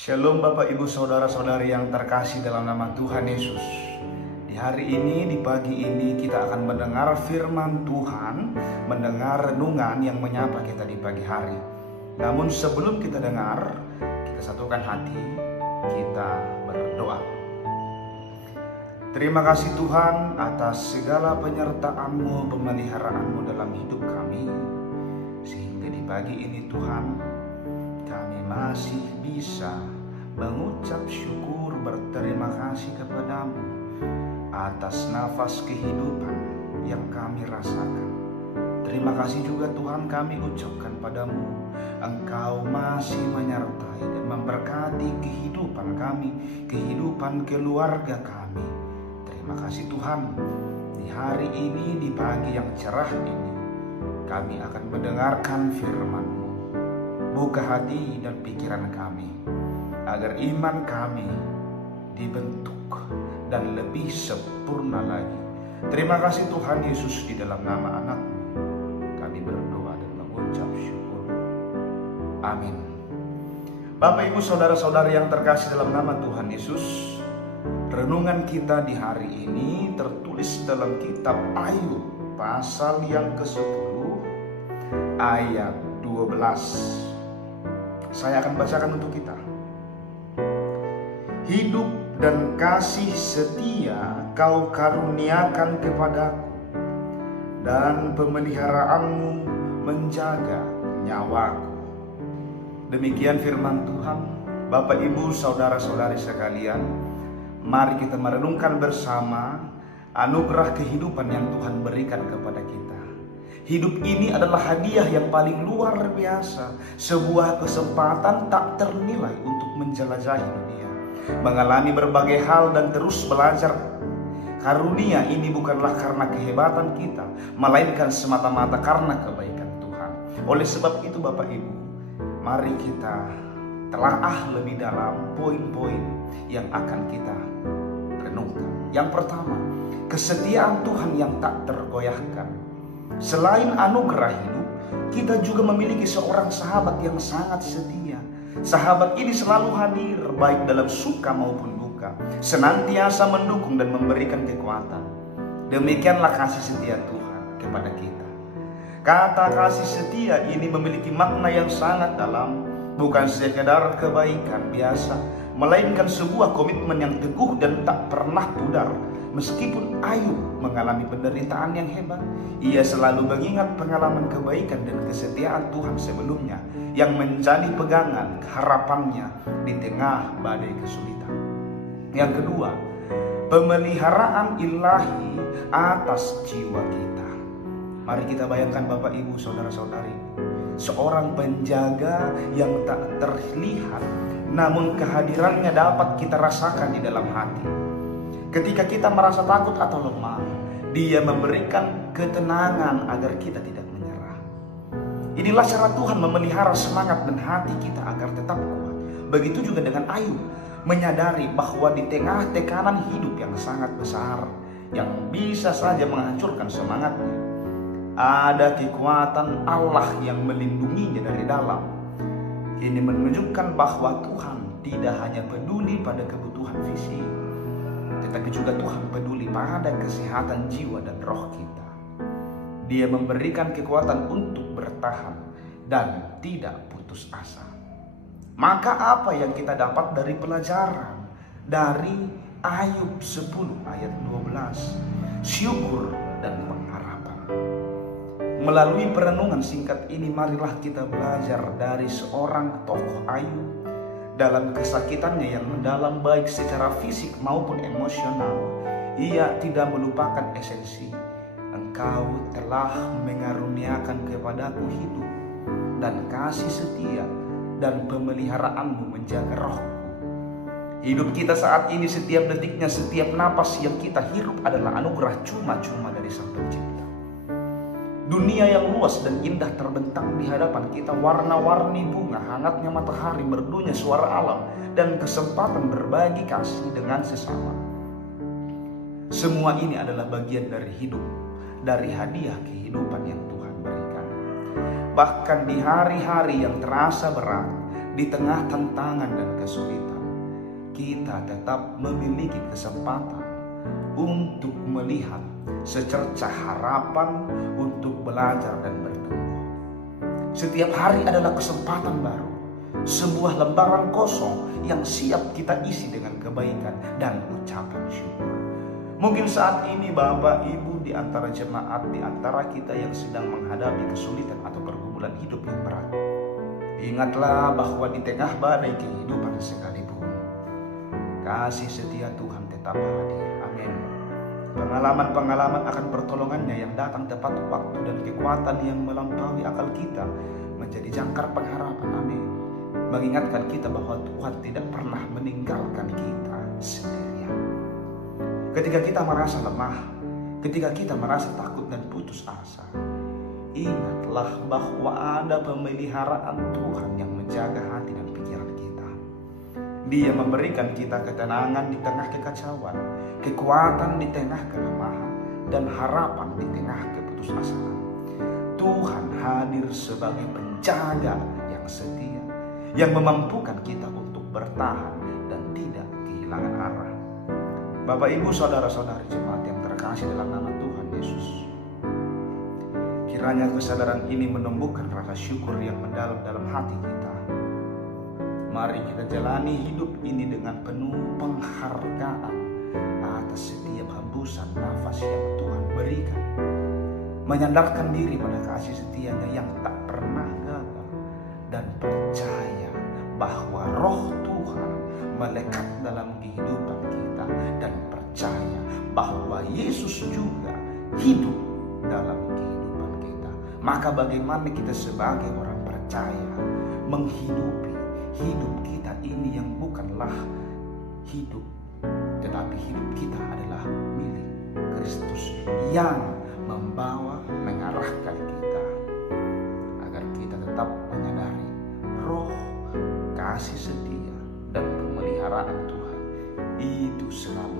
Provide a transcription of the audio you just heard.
Shalom Bapak Ibu Saudara-saudari yang terkasih dalam nama Tuhan Yesus. Di hari ini, di pagi ini kita akan mendengar firman Tuhan, mendengar renungan yang menyapa kita di pagi hari. Namun sebelum kita dengar, kita satukan hati, kita berdoa. Terima kasih Tuhan atas segala penyertaan-Mu, pemeliharaanmu dalam hidup kami. Sehingga di pagi ini Tuhan, kami masih bisa mengucap syukur berterima kasih kepadamu atas nafas kehidupan yang kami rasakan. Terima kasih juga Tuhan kami ucapkan padamu, Engkau masih menyertai dan memberkati kehidupan kami, kehidupan keluarga kami. Terima kasih Tuhan, di hari ini, di pagi yang cerah ini, kami akan mendengarkan firman-Mu. Buka hati dan pikiran kami, agar iman kami dibentuk dan lebih sempurna lagi. Terima kasih Tuhan Yesus, di dalam nama anak-Mu kami berdoa dan mengucap syukur. Amin. Bapak Ibu Saudara-saudari yang terkasih dalam nama Tuhan Yesus, renungan kita di hari ini tertulis dalam kitab Ayub pasal yang ke-10 ayat 12. Saya akan bacakan untuk kita. Hidup dan kasih setia Kau karuniakan kepadaku, dan pemeliharaanmu menjaga nyawaku. Demikian firman Tuhan. Bapak Ibu Saudara-saudari sekalian, mari kita merenungkan bersama anugerah kehidupan yang Tuhan berikan kepada kita. Hidup ini adalah hadiah yang paling luar biasa, sebuah kesempatan tak ternilai untuk menjelajahi dunia, mengalami berbagai hal dan terus belajar. Karunia ini bukanlah karena kehebatan kita, melainkan semata-mata karena kebaikan Tuhan. Oleh sebab itu Bapak Ibu, mari kita telaah lebih dalam poin-poin yang akan kita renungkan. Yang pertama, kesetiaan Tuhan yang tak tergoyahkan. Selain anugerah hidup, kita juga memiliki seorang sahabat yang sangat setia. Sahabat ini selalu hadir, baik dalam suka maupun duka, senantiasa mendukung dan memberikan kekuatan. Demikianlah kasih setia Tuhan kepada kita. Kata kasih setia ini memiliki makna yang sangat dalam, bukan sekedar kebaikan biasa, melainkan sebuah komitmen yang teguh dan tak pernah pudar. Meskipun Ayub mengalami penderitaan yang hebat, ia selalu mengingat pengalaman kebaikan dan kesetiaan Tuhan sebelumnya yang menjadi pegangan harapannya di tengah badai kesulitan. Yang kedua, pemeliharaan ilahi atas jiwa kita. Mari kita bayangkan Bapak Ibu Saudara-saudari, seorang penjaga yang tak terlihat, namun kehadirannya dapat kita rasakan di dalam hati. Ketika kita merasa takut atau lemah, Dia memberikan ketenangan agar kita tidak menyerah. Inilah cara Tuhan memelihara semangat dan hati kita agar tetap kuat. Begitu juga dengan Ayub, menyadari bahwa di tengah tekanan hidup yang sangat besar, yang bisa saja menghancurkan semangatnya, ada kekuatan Allah yang melindunginya dari dalam. Ini menunjukkan bahwa Tuhan tidak hanya peduli pada kebutuhan fisik, tetapi juga Tuhan peduli pada kesehatan jiwa dan roh kita. Dia memberikan kekuatan untuk bertahan dan tidak putus asa. Maka apa yang kita dapat dari pelajaran dari Ayub 10 ayat 12? Syukur dan pengharapan. Melalui perenungan singkat ini, marilah kita belajar dari seorang tokoh Ayub. Dalam kesakitannya yang mendalam baik secara fisik maupun emosional, ia tidak melupakan esensi. Engkau telah mengaruniakan kepadaku hidup dan kasih setia, dan pemeliharaanmu menjaga rohku. Hidup kita saat ini, setiap detiknya, setiap napas yang kita hirup adalah anugerah cuma-cuma dari Sang Pencipta. Dunia yang luas dan indah terbentang di hadapan kita, warna-warni bunga, hangatnya matahari, merdunya suara alam, dan kesempatan berbagi kasih dengan sesama. Semua ini adalah bagian dari hidup, dari hadiah kehidupan yang Tuhan berikan. Bahkan di hari-hari yang terasa berat, di tengah tantangan dan kesulitan, kita tetap memiliki kesempatan untuk melihat secercah harapan untuk belajar dan bertumbuh. Setiap hari adalah kesempatan baru, sebuah lembaran kosong yang siap kita isi dengan kebaikan dan ucapan syukur. Mungkin saat ini Bapak Ibu di antara jemaat, di antara kita yang sedang menghadapi kesulitan atau pergumulan hidup yang berat. Ingatlah bahwa di tengah badai kehidupan sekalipun, kasih setia Tuhan tetap hadir. Amin. Pengalaman-pengalaman akan pertolongannya yang datang tepat waktu dan kekuatan yang melampaui akal kita menjadi jangkar pengharapan. Amin. Mengingatkan kita bahwa Tuhan tidak pernah meninggalkan kita sendirian. Ketika kita merasa lemah, ketika kita merasa takut dan putus asa, ingatlah bahwa ada pemeliharaan Tuhan yang menjaga hati dan pikiran kita. Dia memberikan kita ketenangan di tengah kekacauan, kekuatan di tengah kelemahan, dan harapan di tengah keputusasaan. Tuhan hadir sebagai penjaga yang setia, yang memampukan kita untuk bertahan dan tidak kehilangan arah. Bapak Ibu saudara-saudari jemaat yang terkasih dalam nama Tuhan Yesus, kiranya kesadaran ini menumbuhkan rasa syukur yang mendalam dalam hati kita. Mari kita jalani hidup ini dengan penuh penghargaan atas setiap hembusan nafas yang Tuhan berikan, menyandarkan diri pada kasih setianya yang tak pernah gagal, dan percaya bahwa Roh Tuhan melekat dalam kehidupan kita, dan percaya bahwa Yesus juga hidup dalam kehidupan kita. Maka bagaimana kita sebagai orang percaya menghidupi hidup kita ini yang bukanlah hidup, tetapi hidup kita adalah milik Kristus yang membawa, mengarahkan kita agar kita tetap menyadari roh, kasih setia, dan pemeliharaan Tuhan itu selalu